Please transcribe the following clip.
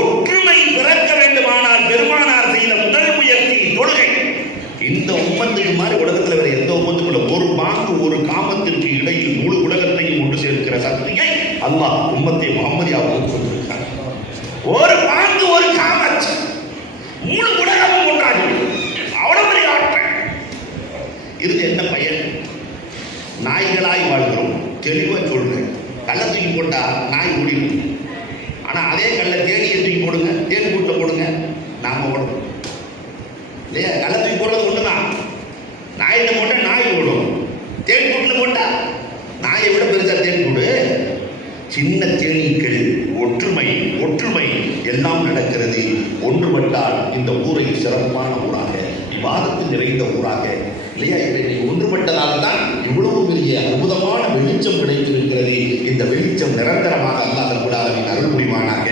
ஒற்றுமை பிறக்க வேண்டுமானால் பெருமானார் செய்த முதல் முயற்சி தொழுகை. இந்த உம்மத்துக்கு மாதிரி உலகத்தில் வேற எந்த உம்மத்துக்குள்ள ஒரு பாங்கு ஒரு காமத்திற்கு இடையில் முழு உலகத்தையும் ஒன்று சேர்க்கிற சக்தியை அல்லாஹ் உம்மத்தை முஹம்மதியாவுக்கு கொடுத்திருக்கிறார். ஒரு பாங்கு ஒரு காமத் முழு உலகமும் ஒன்றாகி அவ்வளவு பெரிய ஆற்றல். இருந்து என்ன பயன்? நாய்களாய் வாழ்கிறோம். தெளிவா சொல்றேன். கள்ள தூக்கி போட்டா நாய் ஓடிடும். ஆனா அதே கல்ல தேடியை தூக்கி போடுங்க, தேன் கூட்ட போடுங்க, நாம ஓடும் இல்லையா? கள்ள தூக்கி போடுறது ஒண்ணுதான். நாயிட்ட போட்டா நாய் ஓடும், தேன் கூட்டுல போட்டா நாயை விட பெருசா தேன் கூடு. சின்ன தேனீக்கள் ஒற்றுமை ஒற்றுமை எல்லாம் நடக்கிறது. ஒன்றுபட்டால் இந்த ஊரை சிறப்பான ஊராக, விவாதத்தில் நிறைந்த ஊராக இல்லையா? இன்றைக்கு ஒன்றுபட்டதால் தான் இவ்வளவு பெரிய அற்புதமான வெளிச்சம் கிடைத்திருக்கிறது. இந்த வெளிச்சம் நிரந்தரமாக அல்லாஹ் ரப்பல் ஆலமீன் அருள் புரிவானாக.